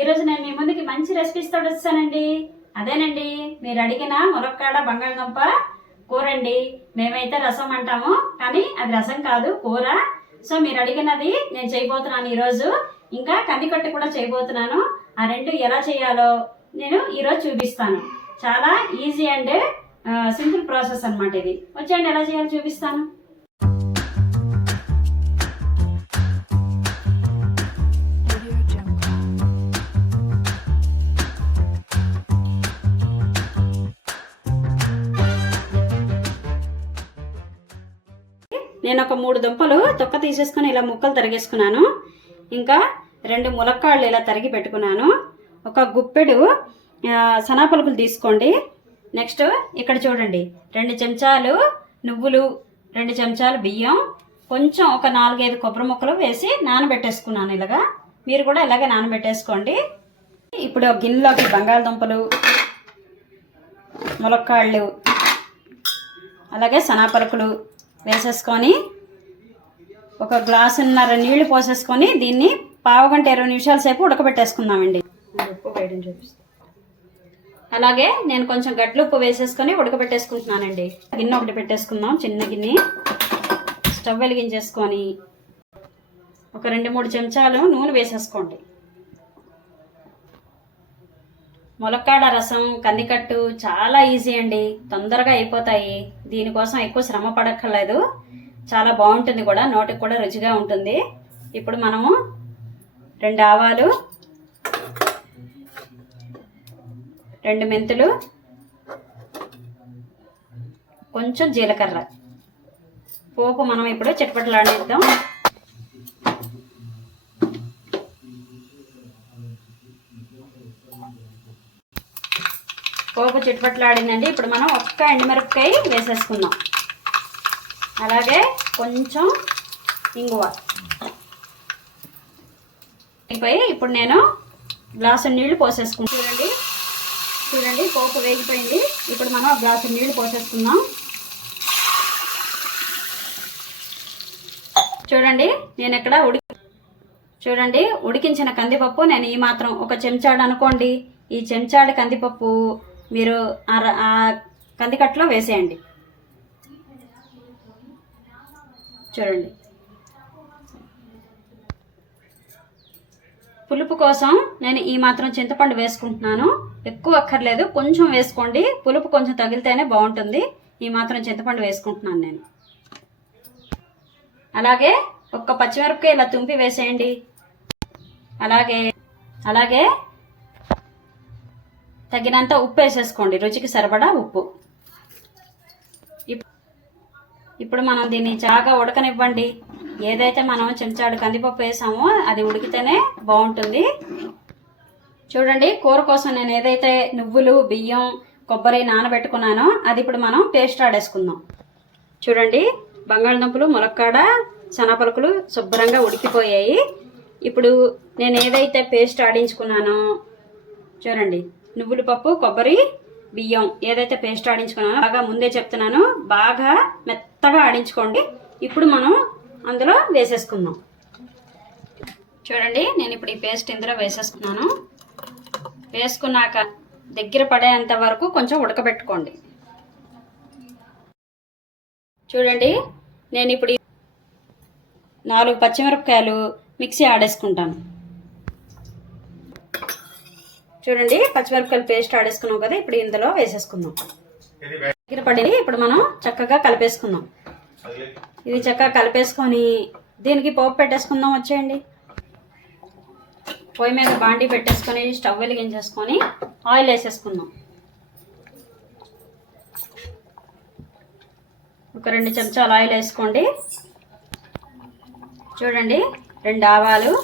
ఈరోజు నేను మీ ముందుకి మంచి రెసిపీస్ తోటి వచ్చానండి. అదేనండి మీరు అడిగిన ములక్కాడ బంగాళదుంప కూర అండి. మేమైతే రసం అంటాము, కానీ అది రసం కాదు, కూర. సో మీరు అడిగినది నేను చేయబోతున్నాను ఈరోజు. ఇంకా కందికట్టు కూడా చేయబోతున్నాను. ఆ రెండు ఎలా చేయాలో నేను ఈరోజు చూపిస్తాను. చాలా ఈజీ అండ్ సింపుల్ ప్రాసెస్ అన్నమాట ఇది. వచ్చేయండి ఎలా చేయాలో చూపిస్తాను. నేను ఒక 3 దుంపలు తొక్క తీసేసుకుని ఇలా ముక్కలు తరిగేసుకున్నాను. ఇంకా 2 ములక్కాళ్ళు ఇలా తరిగి పెట్టుకున్నాను. ఒక గుప్పెడు శనగపలుకులు తీసుకోండి. నెక్స్ట్ ఇక్కడ చూడండి 2 చెంచాలు నువ్వులు, 2 చెంచాలు బియ్యం, కొంచెం ఒక 4-5 కొబ్బరి ముక్కలు వేసి నానబెట్టేసుకున్నాను. ఇలాగా మీరు కూడా ఇలాగే నానబెట్టేసుకోండి. ఇప్పుడు గిన్నెలోకి బంగాళదుంపలు, ములక్కాళ్ళు, అలాగే శనగపలుకులు వేసేసుకొని ఒక గ్లాసున్నర నీళ్లు పోసేసుకొని దీన్ని 15-20 నిమిషాల సేపు ఉడకబెట్టేసుకుందామండి. ఉప్పు వేయడం చూపిస్తాను. అలాగే నేను కొంచెం గట్లుప్పు వేసేసుకొని ఉడకబెట్టేసుకుంటున్నానండి. గిన్నె ఒకటి పెట్టేసుకుందాం, చిన్న గిన్నె. స్టవ్ వెలిగించేసుకొని ఒక 2-3 చెంచాలు నూనె వేసేసుకోండి. ములక్కాడ రసం, కందికట్టు చాలా ఈజీ అండి, తొందరగా అయిపోతాయి. దీనికోసం ఎక్కువ శ్రమ పడక్కర్లేదు. చాలా బాగుంటుంది కూడా, నోటికి కూడా రుచిగా ఉంటుంది. ఇప్పుడు మనము 2 ఆవాలు, 2 మెంతులు, కొంచెం జీలకర్ర పోపు మనం ఇప్పుడు చిటపటలాడేద్దాం. పోపు చిటపట్లాడిందండి. ఇప్పుడు మనం ఒక్క ఎండుమిరపకాయ వేసేసుకుందాం. అలాగే కొంచెం ఇంగువ అయిపోయి ఇప్పుడు నేను గ్లాసు నీళ్లు పోసేసుకుంటాను. చూడండి పోపు వేగిపోయింది. ఇప్పుడు మనం గ్లాసు నీళ్లు పోసేసుకుందాం. చూడండి నేను ఇక్కడ ఉడికించిన కందిపప్పు నేను ఈ మాత్రం ఒక చెంచాడు అనుకోండి. ఈ చెంచాడు కందిపప్పు మీరు ఆ కందికట్టులో వేసేయండి. చూడండి పులుపు కోసం నేను ఈ మాత్రం చింతపండు వేసుకుంటున్నాను. ఎక్కువ అక్కర్లేదు, కొంచెం వేసుకోండి. పులుపు కొంచెం తగిలితేనే బాగుంటుంది. ఈ మాత్రం చింతపండు వేసుకుంటున్నాను నేను. అలాగే ఒక్క పచ్చిమిరపకాయ ఇలా తుంపి వేసేయండి. అలాగే తగినంత ఉప్పు వేసేసుకోండి, రుచికి సరిపడా ఉప్పు. ఇప్పుడు మనం దీన్ని బాగా ఉడకనివ్వండి. ఏదైతే మనం చెంచాడు కందిపప్పు వేసామో అది ఉడికితేనే బాగుంటుంది. చూడండి కూర కోసం నేను ఏదైతే నువ్వులు, బియ్యం, కొబ్బరి నానబెట్టుకున్నానో అది ఇప్పుడు మనం పేస్ట్ ఆడేసుకుందాం. చూడండి బంగాళదుంపలు, ములక్కాడ, శనగపలుకులు శుభ్రంగా ఉడికిపోయాయి. ఇప్పుడు నేను ఏదైతే పేస్ట్ ఆడించుకున్నానో చూడండి, నువ్వుల పప్పు, కొబ్బరి, బియ్యం ఏదైతే పేస్ట్ ఆడించుకున్నానో బాగా ముందే చెప్తున్నాను, బాగా మెత్తగా ఆడించుకోండి. ఇప్పుడు మనం అందులో వేసేసుకుందాం. చూడండి నేను ఇప్పుడు ఈ పేస్ట్ ఇందులో వేసేసుకున్నాను. వేసుకున్నాక దగ్గర పడేంత వరకు కొంచెం ఉడకబెట్టుకోండి. చూడండి నేను ఇప్పుడు 4 పచ్చిమిరపకాయలు మిక్సీ ఆడేసుకుంటాను. చూడండి పచ్చిమిరపకాయలు పేస్ట్ ఆడేసుకున్నాం కదా, ఇప్పుడు ఇందులో వేసేసుకుందాం. దగ్గర పడేది ఇప్పుడు మనం చక్కగా కలిపేసుకుందాం. ఇది చక్కగా కలిపేసుకొని దీనికి పోపు పెట్టేసుకుందాం. వచ్చేయండి పొయ్యి మీద బాండీ పెట్టేసుకొని స్టవ్ వెలిగించేసుకొని ఆయిల్ వేసేసుకుందాం. ఒక 2 చెంచాలు ఆయిల్ వేసుకోండి. చూడండి 2 ఆవాలు,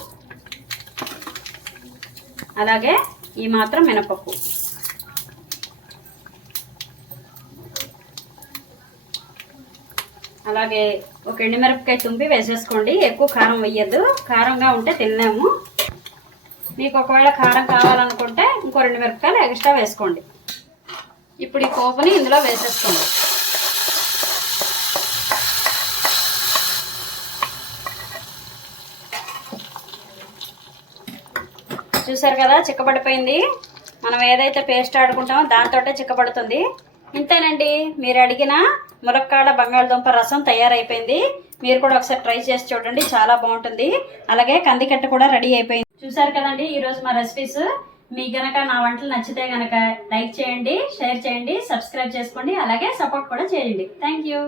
అలాగే ఈ మాత్రం మినపప్పు, అలాగే ఒక ఎండుమిరపకాయ తుంపి వేసేసుకోండి. ఎక్కువ కారం వేయద్దు, కారంగా ఉంటే తినలేము. మీకు ఒకవేళ కారం కావాలనుకుంటే ఇంకో 2 మిరపకాయలు ఎక్స్ట్రా వేసుకోండి. ఇప్పుడు ఈ పోపుని ఇందులో వేసేసుకోండి. చూసారు కదా చిక్కబడిపోయింది. మనం ఏదైతే పేస్ట్ ఆడుకుంటామో దాంతోటే చిక్కబడుతుంది. ఇంతేనండి, మీరు అడిగిన ములక్కాడ బంగాళదుంప రసం తయారైపోయింది. మీరు కూడా ఒకసారి ట్రై చేసి చూడండి, చాలా బాగుంటుంది. అలాగే కందికట్ట కూడా రెడీ అయిపోయింది. చూసారు కదండి ఈరోజు మా రెసిపీస్. మీకు గనక నా వంటలు నచ్చితే గనక లైక్ చేయండి, షేర్ చేయండి, సబ్స్క్రైబ్ చేసుకోండి, అలాగే సపోర్ట్ కూడా చేయండి. Thank you.